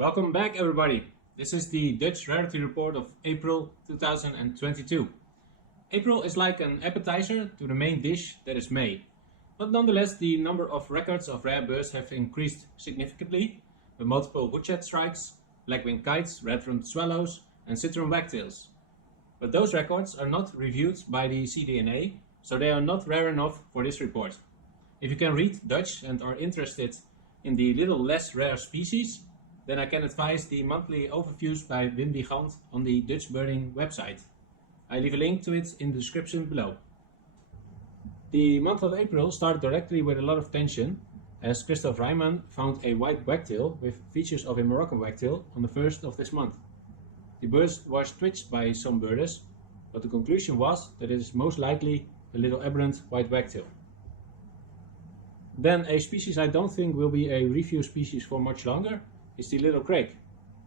Welcome back everybody. This is the Dutch Rarity report of April 2022. April is like an appetizer to the main dish that is May. But nonetheless, the number of records of rare birds have increased significantly, with multiple hootchat strikes, black-winged kites, red-rumped swallows and citron wagtails. But those records are not reviewed by the CDNA, so they are not rare enough for this report. If you can read Dutch and are interested in the little less rare species, then I can advise the monthly overviews by Wim Vigant on the Dutch Birding website. I leave a link to it in the description below. The month of April started directly with a lot of tension, as Christophe Rijnman found a white wagtail with features of a Moroccan wagtail on the 1st of this month. The bird was twitched by some birders, but the conclusion was that it is most likely a little aberrant white wagtail. Then a species I don't think will be a review species for much longer is the little crake.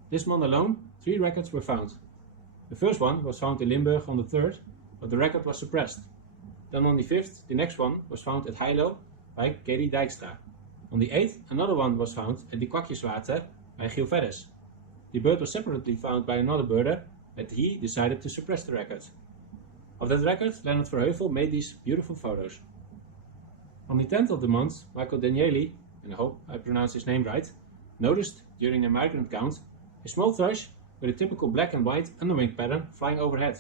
This month alone, 3 records were found. The first one was found in Limburg on the 3rd, but the record was suppressed. Then on the 5th, the next one was found at Heilo by Katie Dijkstra. On the 8th, another one was found at the Kwakjeswater by Giel Verres. The bird was separately found by another birder, but he decided to suppress the record. Of that record, Lennart Verheuvel made these beautiful photos. On the 10th of the month, Michael Danieli, and I hope I pronounce his name right, noticed during a migrant count a small thrush with a typical black and white underwing pattern flying overhead.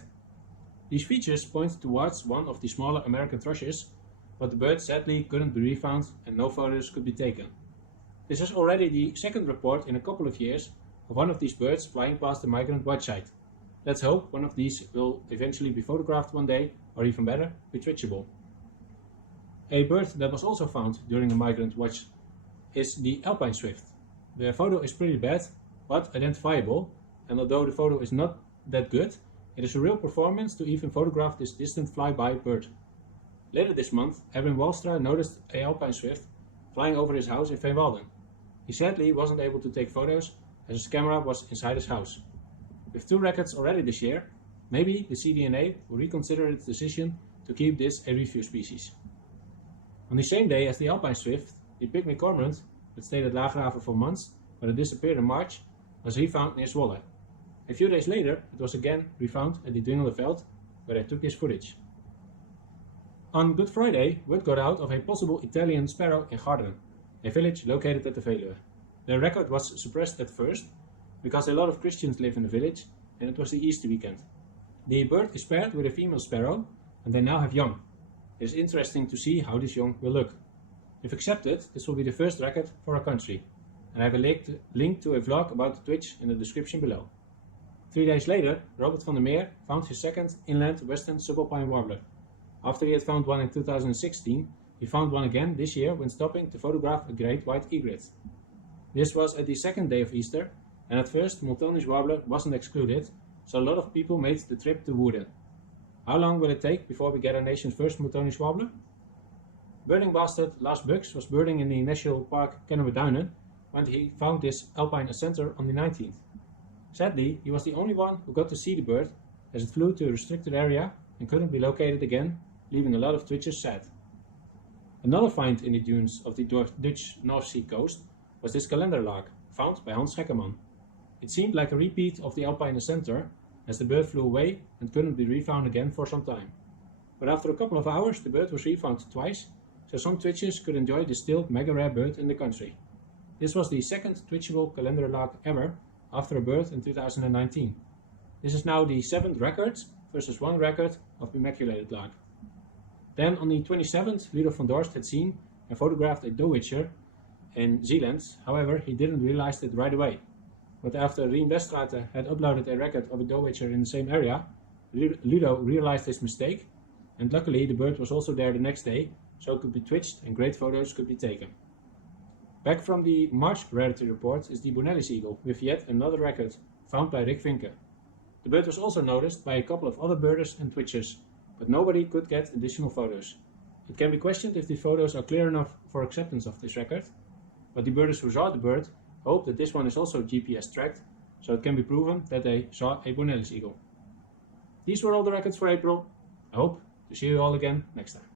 These features point towards one of the smaller American thrushes, but the bird sadly couldn't be refound and no photos could be taken. This is already the second report in a couple of years of one of these birds flying past the migrant watch site. Let's hope one of these will eventually be photographed one day, or even better, be twitchable. A bird that was also found during a migrant watch is the alpine swift. The photo is pretty bad, but identifiable, and although the photo is not that good, it is a real performance to even photograph this distant flyby bird. Later this month, Erwin Walstra noticed a alpine swift flying over his house in Veenwalden. He sadly wasn't able to take photos as his camera was inside his house. With 2 records already this year, maybe the CDNA will reconsider its decision to keep this a review species. On the same day as the alpine swift, the pygmy cormorant, that stayed at Laaghaven for months, but it disappeared in March, was refound near Zwolle. A few days later, it was again refound at the Dwingelenveld, where I took this footage. On Good Friday, word got out of a possible Italian sparrow in Garderen, a village located at the Veluwe. The record was suppressed at first, because a lot of Christians live in the village, and it was the Easter weekend. The bird is paired with a female sparrow, and they now have young. It is interesting to see how this young will look. If accepted, this will be the first record for our country, and I have a link to a vlog about the twitch in the description below. 3 days later, Robert van der Meer found his second inland western subalpine warbler. After he had found one in 2016, he found one again this year when stopping to photograph a great white egret. This was at the second day of Easter, and at first Multonisch warbler wasn't excluded, so a lot of people made the trip to Woerden. How long will it take before we get our nation's first Multonisch warbler? Birding bastard Lars Buckx was birding in the National Park Kennemerduinen when he found this alpine ascenter on the 19th. Sadly, he was the only one who got to see the bird, as it flew to a restricted area and couldn't be located again, leaving a lot of twitchers sad. Another find in the dunes of the Dutch North Sea coast was this kalenderlark, found by Schekkerman. It seemed like a repeat of the alpine ascenter, as the bird flew away and couldn't be refound again for some time. But after a couple of hours, the bird was refound twice, so some twitchers could enjoy this still mega rare bird in the country. This was the second twitchable kalenderlark ever, after a bird in 2019. This is now the 7th record versus 1 record of immaculated lark. Then on the 27th, Ludo van Dorst had seen and photographed a dowitcher in Zeeland. However, he didn't realize it right away. But after Rien Westrater had uploaded a record of a dowitcher in the same area, Ludo realized his mistake, and luckily the bird was also there the next day, so it could be twitched and great photos could be taken. Back from the March rarity report is the Bonelli's eagle, with yet another record, found by Rik Vinke. The bird was also noticed by a couple of other birders and twitchers, but nobody could get additional photos. It can be questioned if the photos are clear enough for acceptance of this record, but the birders who saw the bird hope that this one is also GPS tracked, so it can be proven that they saw a Bonelli's eagle. These were all the records for April. I hope to see you all again next time.